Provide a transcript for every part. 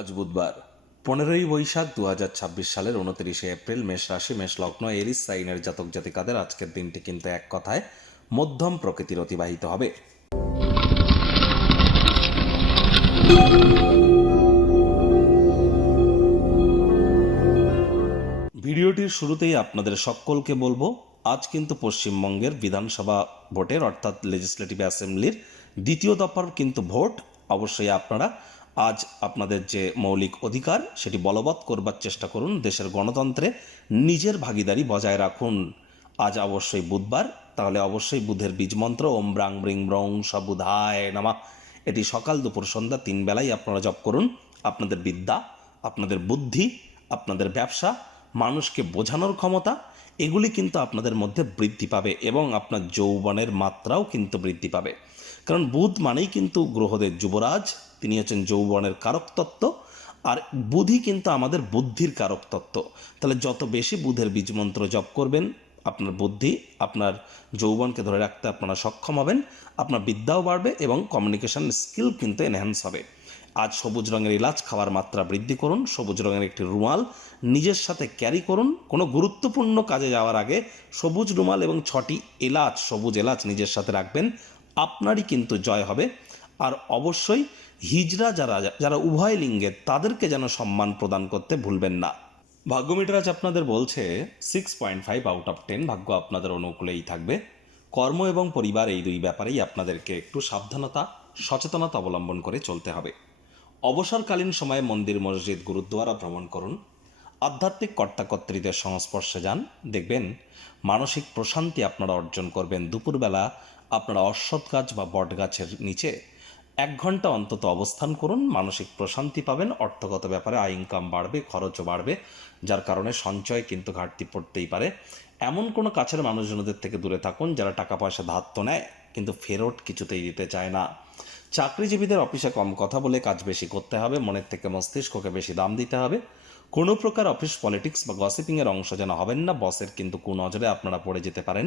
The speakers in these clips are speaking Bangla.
আজ বুধবার 15ই বৈশাখ 2026 সালের 29শে এপ্রিল। মেষ রাশি, মেষ লগ্ন, এরিস সাইনের জাতক জাতিকাদের আজকের দিনটি কিন্তু এক কথায় মধ্যম প্রকৃতির অতিবাহিত হবে। ভিডিওটির শুরুতেই আপনাদের সকলকে বলবো, আজ কিন্তু পশ্চিমবঙ্গের বিধানসভা ভোটের অর্থাৎ লেজিসলেটিভ অ্যাসেম্বলির দ্বিতীয় দফার কিন্তু ভোট। অবশ্যই আপনারা আজ আপনাদের যে মৌলিক অধিকার সেটি বলবৎ করবার চেষ্টা করুন। দেশের গণতন্ত্রে নিজের ভাগিদারি বজায় রাখুন। আজ অবশ্যই বুধবার, তাহলে অবশ্যই বুধের বীজমন্ত্র ওম ব্রাং ব্রিং ব্রং সবুধায় নামা, এটি সকাল দুপুর সন্ধ্যা 3 বেলাই আপনারা জপ করুন। আপনাদের বিদ্যা, আপনাদের বুদ্ধি, আপনাদের ব্যবসা, মানুষকে বোঝানোর ক্ষমতা, এগুলি কিন্তু আপনাদের মধ্যে বৃদ্ধি পাবে এবং আপনার যৌবনের মাত্রাও কিন্তু বৃদ্ধি পাবে। কারণ বুধ মানেই কিন্তু গ্রহদের যুবরাজ, তিনি হচ্ছেন যৌবনের কারক তত্ত্ব, আর বুধই কিন্তু আমাদের বুদ্ধির কারক তত্ত্ব। তাহলে যত বেশি বুধের বীজমন্ত্র জপ করবেন, আপনার বুদ্ধি, আপনার যৌবনকে ধরে রাখতে আপনারা সক্ষম হবেন, আপনার বিদ্যাও বাড়বে এবং কমিউনিকেশন স্কিল কিন্তু এনহ্যান্স হবে। আজ সবুজ রঙের এলাচ খাওয়ার মাত্রা বৃদ্ধি করুন। সবুজ রঙের একটি রুমাল নিজের সাথে ক্যারি করুন। কোনো গুরুত্বপূর্ণ কাজে যাওয়ার আগে সবুজ রুমাল এবং 6টি এলাচ, সবুজ এলাচ নিজের সাথে রাখবেন, আপনারই কিন্তু জয় হবে। আর অবশ্যই হিজড়া যারা উভয় লিঙ্গের, তাদেরকে যেন সম্মান প্রদান করতে ভুলবেন না। ভাগ্য মিটার আজ আপনাদের বলছে 6.5 আউট অফ 10, ভাগ্য আপনাদের অনুকূলেই থাকবে। কর্ম এবং পরিবার, এই দুই ব্যাপারেই আপনাদেরকে একটু সাবধানতা, সচেতনতা অবলম্বন করে চলতে হবে। অবসরকালীন সময়ে মন্দির, মসজিদ, গুরুদ্বারা ভ্রমণ করুন। আধ্যাত্মিক কর্তাকর্ত্রীদের সংস্পর্শে যান, দেখবেন মানসিক প্রশান্তি আপনারা অর্জন করবেন। দুপুরবেলা আপনারা অশ্বত্থ গাছ বা বট গাছের নিচে 1 ঘন্টা অন্তত অবস্থান করুন, মানসিক প্রশান্তি পাবেন। অর্থগত ব্যাপারে আয় ইনকাম বাড়বে, খরচও বাড়বে, যার কারণে সঞ্চয় কিন্তু ঘাটতি পড়তেই পারে। এমন কোনো কাছের মানুষজনদের থেকে দূরে থাকুন যারা টাকা পয়সা ধার তো নেয় কিন্তু ফেরত কিছুতেই দিতে চায় না। চাকরিজীবীদের অফিসে কম কথা বলে কাজ বেশি করতে হবে, মনের থেকে মস্তিষ্ককে বেশি দাম দিতে হবে। কোনো প্রকার অফিস পলিটিক্স বা গসিপিংয়ের অংশ যেন হবেন না, বসের কিন্তু কুনজরে আপনারা পড়ে যেতে পারেন।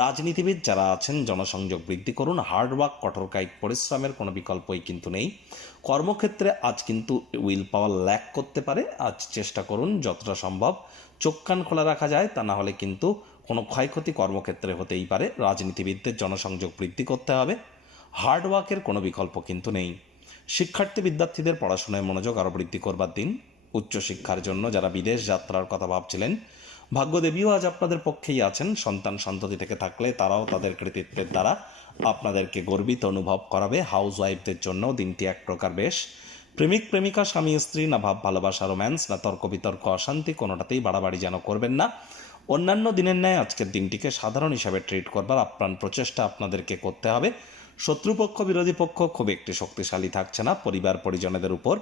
রাজনীতিবিদ যারা আছেন, জনসংযোগ বৃদ্ধি করুন। হার্ডওয়ার্ক, কঠোর কায়িক পরিশ্রমের কোনো বিকল্পই কিন্তু নেই। কর্মক্ষেত্রে আজ কিন্তু উইল পাওয়ার ল্যাক করতে পারে। আজ চেষ্টা করুন যতটা সম্ভব চোখ কান খোলা রাখা যায়, তা না হলে কিন্তু কোনো ক্ষয়ক্ষতি কর্মক্ষেত্রে হতেই পারে। রাজনীতিবিদদের জনসংযোগ বৃদ্ধি করতে হবে। হার্ডওয়ার্কের কোনো বিকল্প কিন্তু নেই। শিক্ষার্থী বিদ্যার্থীদের পড়াশোনায় মনোযোগ আরও বৃদ্ধি করবার দিন। উচ্চশিক্ষার জন্য যারা বিদেশ যাত্রার কথা ভাবছিলেন, ভাগ্যদেবীও আজ আপনাদের পক্ষেই আছেন। সন্তান সন্ততি থেকে থাকলে তারাও তাদের কৃতিত্বের দ্বারা আপনাদেরকে গর্বিত অনুভব করাবে। হাউস ওয়াইফদের জন্য দিনটি এক প্রকার বেশ। প্রেমিক প্রেমিকা, স্বামী স্ত্রী, না ভাব ভালোবাসা, রোম্যান্স, না তর্ক বিতর্ক, অশান্তি, কোনোটাতেই বাড়াবাড়ি যেন করবেন না। অন্যান্য দিনের ন্যায় আজকের দিনটিকে সাধারণ হিসাবে ট্রিট করবার আপ্রাণ প্রচেষ্টা আপনাদেরকে করতে হবে। শত্রুপক্ষ, বিরোধী পক্ষ খুব একটি শক্তিশালী থাকছে না। পরিবার পরিজনদের উপর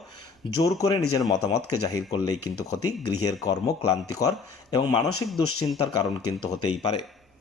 জোর করে নিজের মতামতকে জাহির করলেই কিন্তু ক্ষতি। গৃহের কর্ম ক্লান্তিকর এবং মানসিক দুশ্চিন্তার কারণ কিন্তু হতেই পারে।